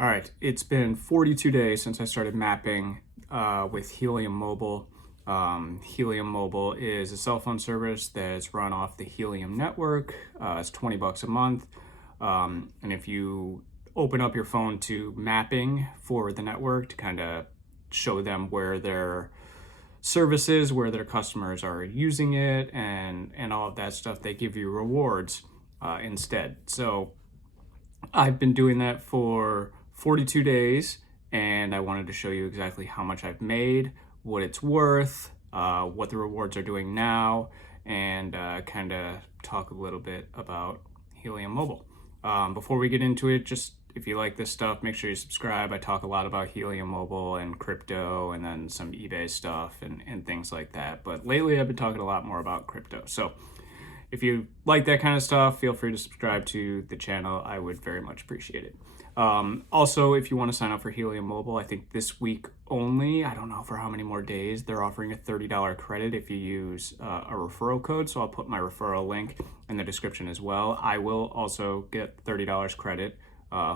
All right, it's been 42 days since I started mapping with Helium Mobile. Helium Mobile is a cell phone service that's run off the Helium network. It's 20 bucks a month. And if you open up your phone to mapping for the network to kind of show them where their services, where their customers are using it, and all of that stuff, they give you rewards instead. So I've been doing that for 42 days, and I wanted to show you exactly how much I've made, what it's worth, what the rewards are doing now, and kind of talk a little bit about Helium Mobile. Before we get into it, just if you like this stuff, make sure you subscribe. I talk a lot about Helium Mobile and crypto and then some eBay stuff and things like that. But lately I've been talking a lot more about crypto. So if you like that kind of stuff, feel free to subscribe to the channel. I would very much appreciate it. Also, if you want to sign up for Helium Mobile, I think this week only, I don't know for how many more days, they're offering a $30 credit if you use a referral code. So I'll put my referral link in the description as well. I will also get $30 credit,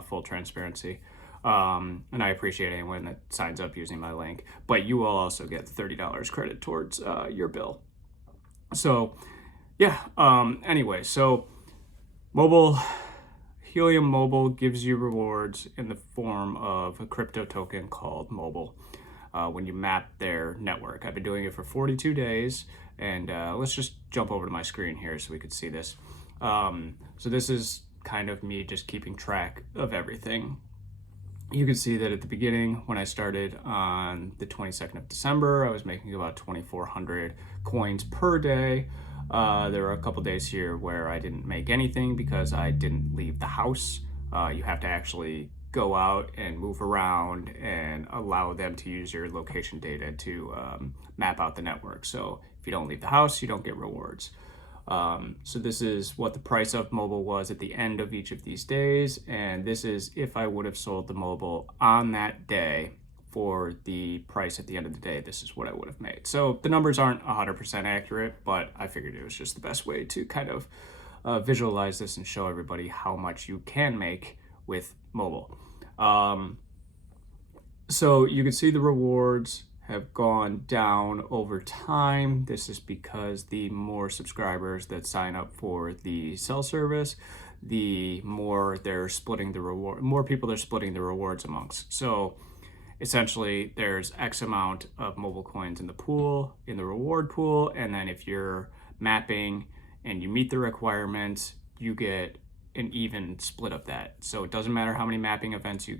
full transparency. And I appreciate anyone that signs up using my link, but you will also get $30 credit towards your bill. So yeah, anyway, so Helium Mobile gives you rewards in the form of a crypto token called Mobile when you map their network. I've been doing it for 42 days, and let's just jump over to my screen here so we could see this. So this is kind of me just keeping track of everything. You can see that at the beginning, when I started on the 22nd of December, I was making about 2,400 coins per day. There were a couple days here where I didn't make anything because I didn't leave the house. You have to actually go out and move around and allow them to use your location data to map out the network. So if you don't leave the house, you don't get rewards. So this is what the price of Mobile was at the end of each of these days, and this is if I would have sold the Mobile on that day for the price at the end of the day, this is what I would have made. So the numbers aren't 100% accurate, but I figured it was just the best way to kind of visualize this and show everybody how much you can make with Mobile. So you can see the rewards have gone down over time. This is because the more subscribers that sign up for the cell service, the more they're splitting the reward, more people they're splitting the rewards amongst. So essentially there's X amount of Mobile coins in the pool, in the reward pool, and then if you're mapping and you meet the requirements, you get an even split of that. So it doesn't matter how many mapping events you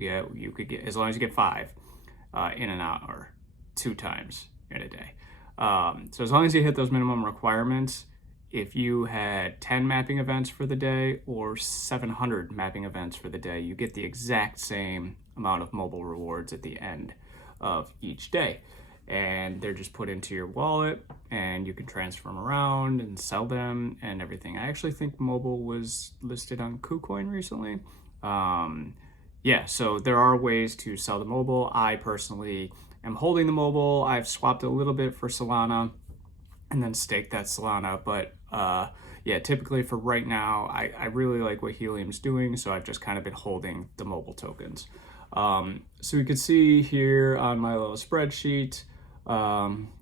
could get, as long as you get 5 in an hour, 2 times in a day. So as long as you hit those minimum requirements, if you had 10 mapping events for the day or 700 mapping events for the day, you get the exact same amount of Mobile rewards at the end of each day. And they're just put into your wallet and you can transfer them around and sell them and everything. I actually think Mobile was listed on KuCoin recently. Yeah, so there are ways to sell the Mobile. I personally am holding the Mobile. I've swapped a little bit for Solana and then staked that Solana, but yeah, typically for right now, I really like what Helium's doing, so I've just kind of been holding the Mobile tokens. So you can see here on my little spreadsheet,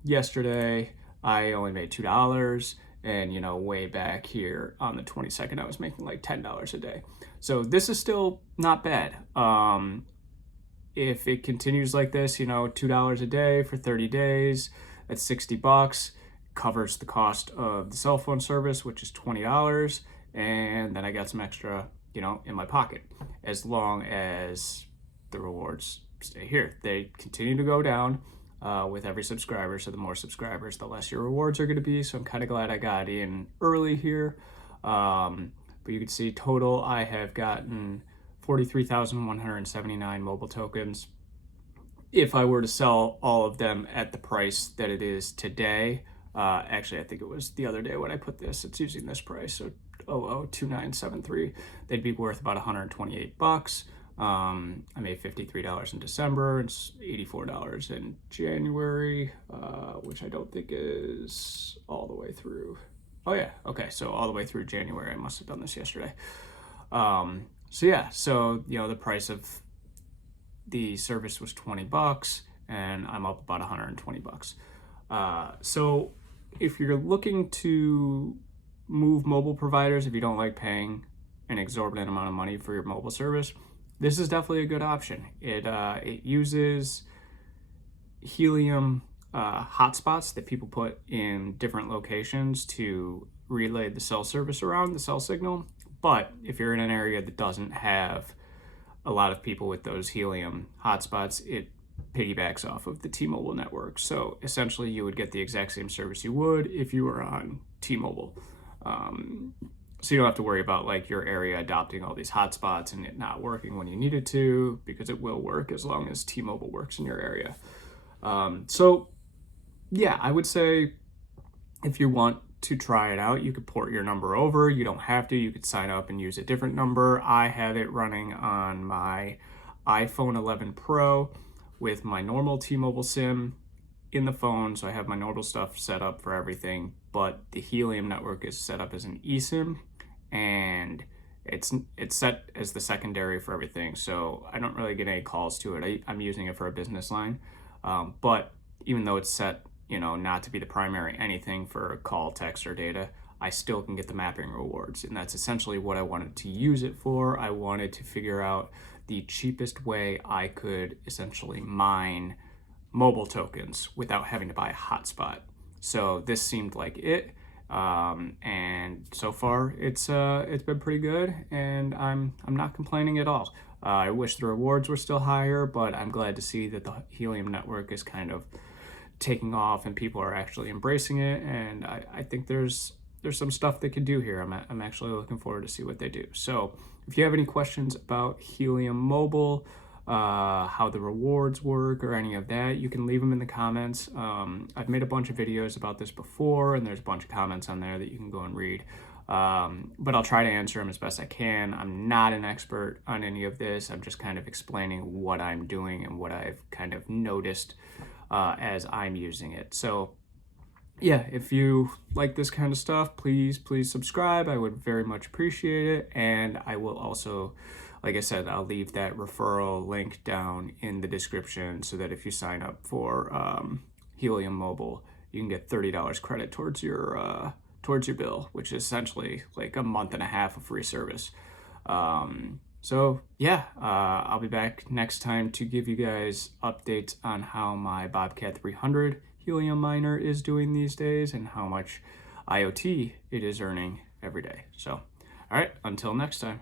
yesterday I only made $2, and way back here on the 22nd, I was making like $10 a day. So this is still not bad. If it continues like this, $2 a day for 30 days, that's 60 bucks, covers the cost of the cell phone service, which is $20. And then I got some extra, in my pocket, as long as the rewards stay here. They continue to go down with every subscriber. So the more subscribers, the less your rewards are going to be. So I'm kind of glad I got in early here. But you can see total, I have gotten 43,179 Mobile tokens. If I were to sell all of them at the price that it is today, actually I think it was the other day when I put this, it's using this price, so 002973, they'd be worth about 128 bucks. I made $53 in December, it's $84 in January, which I don't think is all the way through. Oh yeah, okay, so all the way through January. I must have done this yesterday. So yeah, so the price of the service was 20 bucks and I'm up about 120 bucks. So if you're looking to move mobile providers, if you don't like paying an exorbitant amount of money for your mobile service, this is definitely a good option. It uses Helium hotspots that people put in different locations to relay the cell service around, the cell signal. But if you're in an area that doesn't have a lot of people with those Helium hotspots, it piggybacks off of the T-Mobile network. So essentially you would get the exact same service you would if you were on T-Mobile. So you don't have to worry about like your area adopting all these hotspots and it not working when you need it to, because it will work as long as T-Mobile works in your area. So yeah, I would say if you want to try it out, you could port your number over. You don't have to. You could sign up and use a different number. I have it running on my iPhone 11 Pro with my normal T-Mobile SIM in the phone, so I have my normal stuff set up for everything, but the Helium network is set up as an eSIM, and it's set as the secondary for everything, so I don't really get any calls to it. I'm using it for a business line, but even though it's set, not to be the primary anything for call, text, or data, I still can get the mapping rewards, and that's essentially what I wanted to use it for. I wanted to figure out the cheapest way I could essentially mine mobile tokens without having to buy a hotspot. So this seemed like it, and so far it's been pretty good, and I'm not complaining at all. I wish the rewards were still higher, but I'm glad to see that the Helium network is kind of taking off and people are actually embracing it, and I think there's some stuff they could do here. I'm actually looking forward to see what they do. So if you have any questions about Helium Mobile, how the rewards work, or any of that, you can leave them in the comments. I've made a bunch of videos about this before, and there's a bunch of comments on there that you can go and read. But I'll try to answer them as best I can. I'm not an expert on any of this. I'm just kind of explaining what I'm doing and what I've kind of noticed as I'm using it. So yeah, if you like this kind of stuff, please subscribe. I would very much appreciate it. And I will also, like I said, I'll leave that referral link down in the description so that if you sign up for Helium Mobile, you can get $30 credit towards your bill, which is essentially like a month and a half of free service. So yeah, I'll be back next time to give you guys updates on how my Bobcat 300 Helium miner is doing these days and how much IoT it is earning every day. So, all right, until next time.